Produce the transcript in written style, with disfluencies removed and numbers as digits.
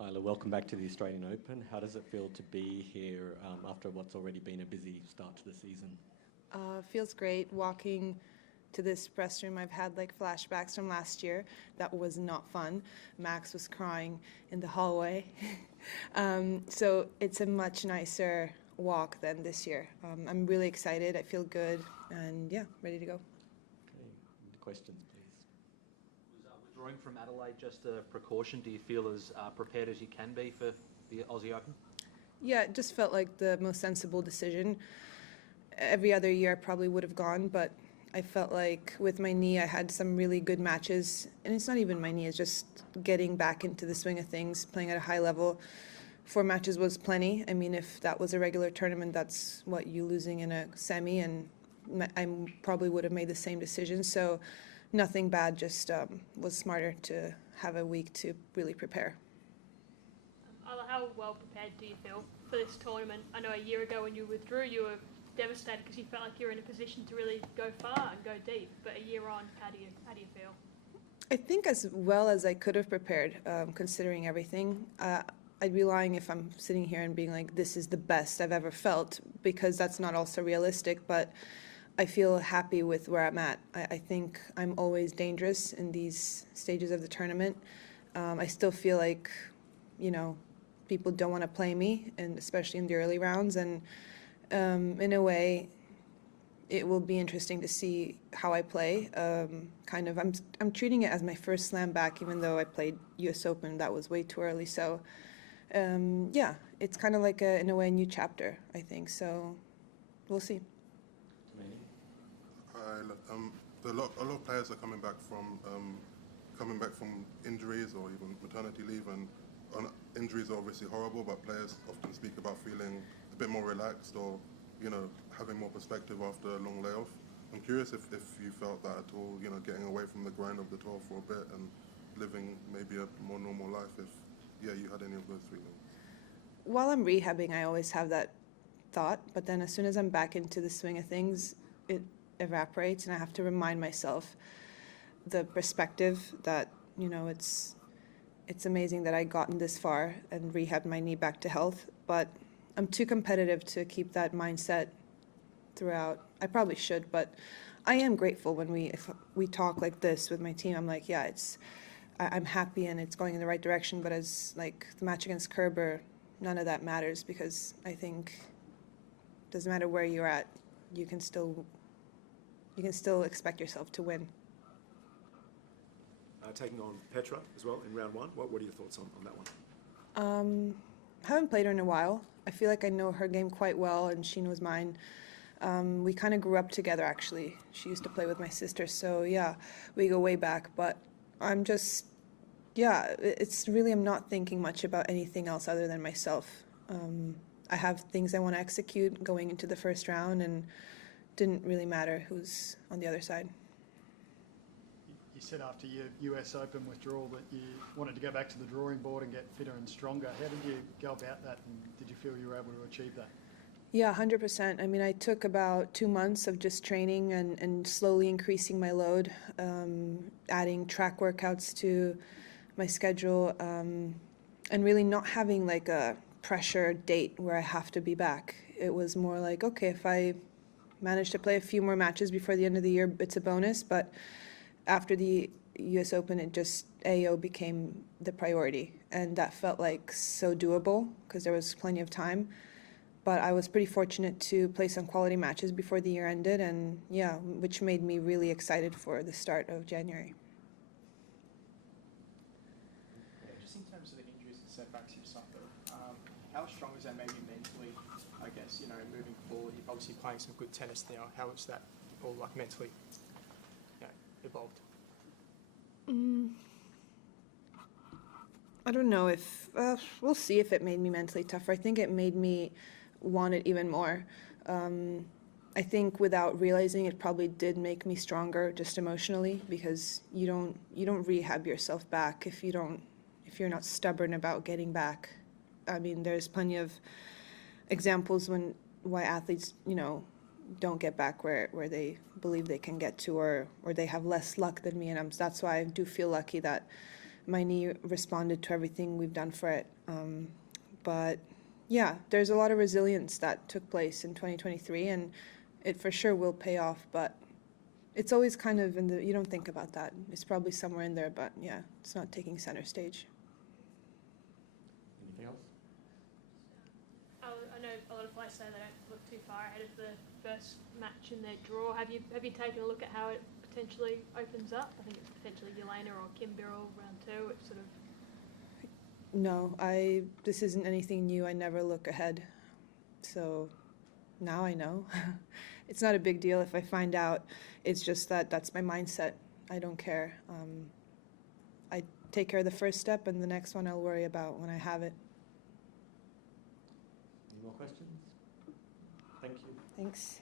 Isla, welcome back to the Australian Open. How does it feel to be here after what's already been a busy start to the season? Feels great walking to this press room. I've had like flashbacks from last year. That was not fun. Max was crying in the hallway. So it's a much nicer walk than this year. I'm really excited. I feel good and yeah, ready to go. Okay, questions please. Was withdrawing from Adelaide just a precaution? Do you feel as prepared as you can be for the Aussie Open? Yeah, it just felt like the most sensible decision. Every other year I probably would have gone, but I felt like with my knee I had some really good matches, and it's not even my knee, it's just getting back into the swing of things, playing at a high level. 4 matches was plenty. I mean, if that was a regular tournament, that's what you losing in a semi, and I probably would have made the same decision. So nothing bad, just was smarter to have a week to really prepare. How well prepared do you feel for this tournament? I know a year ago when you withdrew, you were devastated because you felt like you were in a position to really go far and go deep. But a year on, how do you feel? I think as well as I could have prepared, considering everything. I'd be lying if I'm sitting here and being like, this is the best I've ever felt, because that's not also realistic, but I feel happy with where I'm at. I think I'm always dangerous in these stages of the tournament. I still feel like, people don't want to play me, and especially in the early rounds, and in a way, it will be interesting to see how I play. I'm treating it as my first slam back, even though I played U.S. Open. That was way too early. So, yeah, it's kind of like in a way, a new chapter, I think. So, we'll see. A lot of players are coming back from injuries or even maternity leave, and injuries are obviously horrible. But players often speak about feeling a bit more relaxed, or having more perspective after a long layoff. I'm curious if you felt that at all, getting away from the grind of the tour for a bit and living maybe a more normal life, if you had any of those feelings. While I'm rehabbing, I always have that thought, but then as soon as I'm back into the swing of things, it evaporates, and I have to remind myself the perspective that, it's amazing that I gotten this far and rehabbed my knee back to health, but I'm too competitive to keep that mindset throughout. I probably should, but I am grateful if we talk like this with my team. I'm like, yeah, I'm happy and it's going in the right direction, but as like the match against Kerber, none of that matters, because I think it doesn't matter where you're at, you can still expect yourself to win. Taking on Petra as well in round 1. What are your thoughts on that one? Haven't played her in a while. I feel like I know her game quite well, and she knows mine. We kind of grew up together, actually. She used to play with my sister, so yeah, we go way back. But I'm just, it's really, I'm not thinking much about anything else other than myself. I have things I want to execute going into the first round, and didn't really matter who's on the other side. You said after your US Open withdrawal that you wanted to go back to the drawing board and get fitter and stronger. How did you go about that, and did you feel you were able to achieve that? Yeah, 100%. I mean, I took about 2 months of just training and slowly increasing my load, adding track workouts to my schedule, and really not having like a pressure date where I have to be back. It was more like, okay, if I manage to play a few more matches before the end of the year, it's a bonus, but after the U.S. Open, AO became the priority, and that felt like so doable because there was plenty of time. But I was pretty fortunate to play some quality matches before the year ended, and which made me really excited for the start of January. Just in terms of the injuries and setbacks you've suffered, how strong is that maybe mentally, I guess, moving forward? You're obviously playing some good tennis now. How is that all like mentally evolved? I don't know if we'll see if it made me mentally tougher. I think it made me want it even more. I think without realizing it probably did make me stronger just emotionally, because you don't rehab yourself back if you're not stubborn about getting back. I mean, there's plenty of examples why athletes don't get back where they believe they can get to, or they have less luck than me, and that's why I do feel lucky that my knee responded to everything we've done for it. But yeah, there's a lot of resilience that took place in 2023, and it for sure will pay off. But it's always kind of you don't think about that. It's probably somewhere in there, but yeah, it's not taking center stage. Anything else? I know a lot of players say they don't look too far ahead of the first match in their draw. Have you taken a look at how it potentially opens up? I think it's potentially Yelena or Kim Birrell round 2. It's sort of No, this isn't anything new. I never look ahead. So now I know. It's not a big deal if I find out. It's just that's my mindset. I don't care. I take care of the first step, and the next one I'll worry about when I have it. Any more questions? Thank you. Thanks.